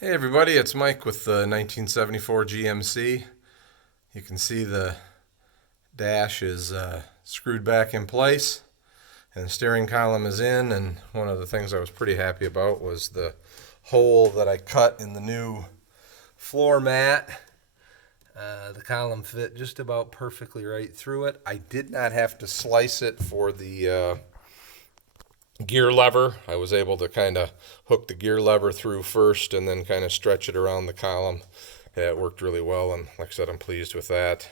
Hey everybody, it's Mike with the 1974 GMC. You can see the dash is screwed back in place and the steering column is in, and one of the things I was pretty happy about was the hole that I cut in the new floor mat. The column fit just about perfectly right through it. I did not have to slice it for the gear lever. I was able to kind of hook the gear lever through first and then kind of stretch it around the column. Yeah, it worked really well, and like I said, I'm pleased with that.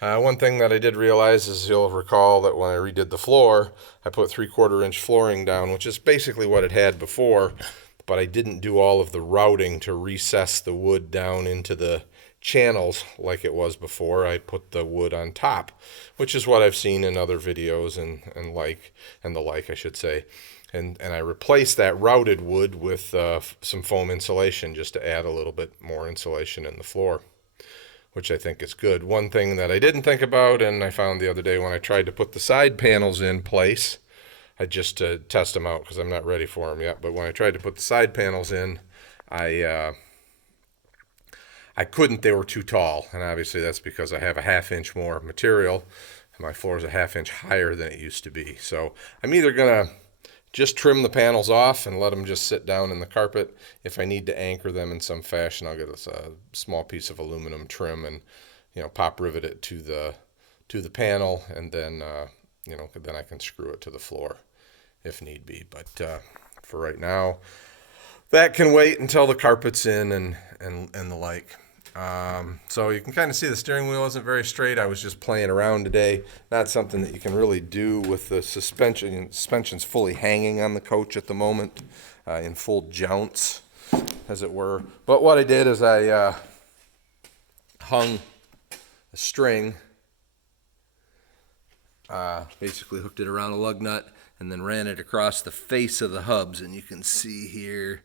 One thing that I did realize is you'll recall that when I redid the floor, I put 3/4 inch flooring down, which is basically what it had before, but I didn't do all of the routing to recess the wood down into the channels like it was before. I put the wood on top, which is what I've seen in other videos and the like, I should say. And I replaced that routed wood with some foam insulation just to add a little bit more insulation in the floor, which I think is good. One thing that I didn't think about, and I found the other day when I tried to put the side panels in place, I just to test them out because I'm not ready for them yet, but when I tried to put the side panels in, I couldn't. They were too tall, and obviously that's because I have a 1/2 inch more material, and my floor is a 1/2 inch higher than it used to be. So I'm either gonna just trim the panels off and let them just sit down in the carpet. If I need to anchor them in some fashion, I'll get a small piece of aluminum trim and pop rivet it to the panel, and then then I can screw it to the floor if need be. But for right now, that can wait until the carpet's in and the like. So you can kind of see the steering wheel isn't very straight. I was just playing around today. Not something that you can really do with the suspension. Suspension's fully hanging on the coach at the moment, in full jounce, as it were. But what I did is I hung a string, basically hooked it around a lug nut, and then ran it across the face of the hubs. And you can see here,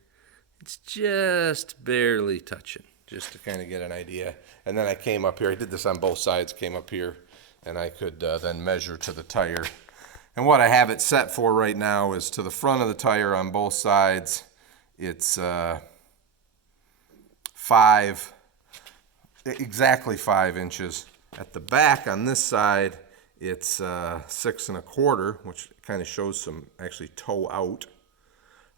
it's just barely touching, just to kind of get an idea. And then I came up here, I did this on both sides, came up here, and I could then measure to the tire. And what I have it set for right now is to the front of the tire on both sides, it's exactly 5 inches. At the back on this side, it's 6 1/4, which kind of shows some actually toe out.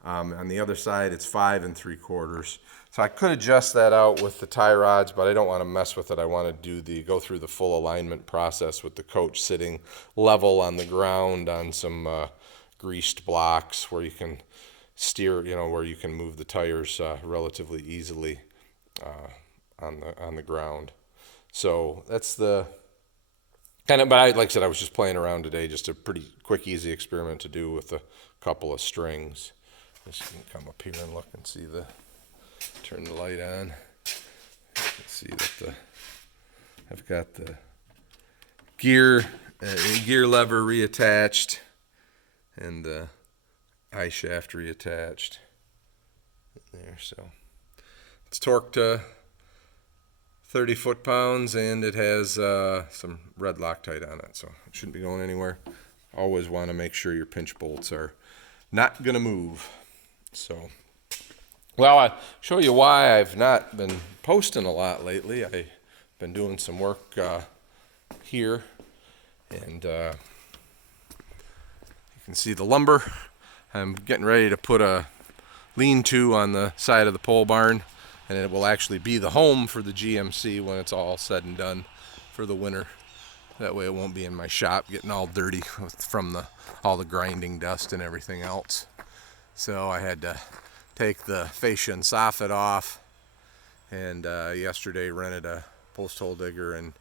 On the other side, it's 5 3/4. So I could adjust that out with the tie rods, but I don't want to mess with it. I want to go through the full alignment process with the coach sitting level on the ground on some greased blocks where you can steer, where you can move the tires relatively easily on the ground. So that's the kind of. But like I said, I was just playing around today, just a pretty quick, easy experiment to do with a couple of strings. Just can come up here and look and see turn the light on. You can see that I've got the gear lever reattached and the eye shaft reattached there. So it's torqued to 30 foot-pounds, and it has some red Loctite on it, so it shouldn't be going anywhere. Always want to make sure your pinch bolts are not gonna move. So, well, I'll show you why I've not been posting a lot lately. I've been doing some work here, and you can see the lumber. I'm getting ready to put a lean-to on the side of the pole barn, and it will actually be the home for the GMC when it's all said and done for the winter. That way it won't be in my shop getting all dirty from all the grinding dust and everything else. So I had to take the fascia and soffit off, and yesterday rented a post hole digger and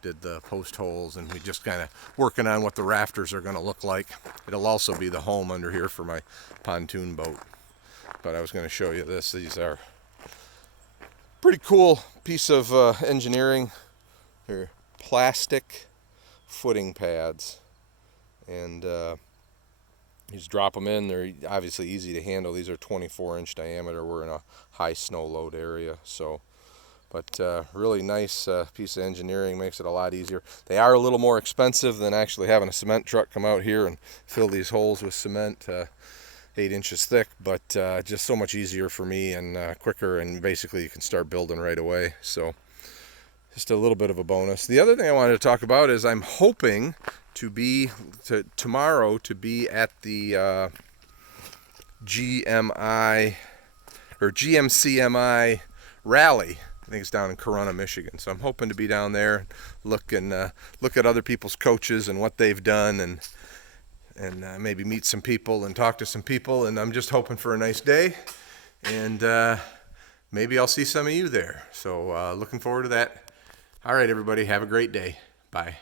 did the post holes, and we just kind of working on what the rafters are going to look like. It'll also be the home under here for my pontoon boat. But I was going to show you this. These are pretty cool piece of engineering. They're plastic footing pads, and you just drop them in. They're obviously easy to handle. These are 24-inch diameter. We're in a high snow load area, so but really nice piece of engineering. Makes it a lot easier. They are a little more expensive than actually having a cement truck come out here and fill these holes with cement. 8 inches thick, but just so much easier for me and quicker, and basically you can start building right away. So just a little bit of a bonus. The other thing I wanted to talk about is I'm hoping to be tomorrow to be at the GMCMI rally. I think it's down in Corunna, Michigan. So I'm hoping to be down there, look at other people's coaches and what they've done, and maybe meet some people and talk to some people. And I'm just hoping for a nice day, and maybe I'll see some of you there. So looking forward to that. All right, everybody, have a great day. Bye.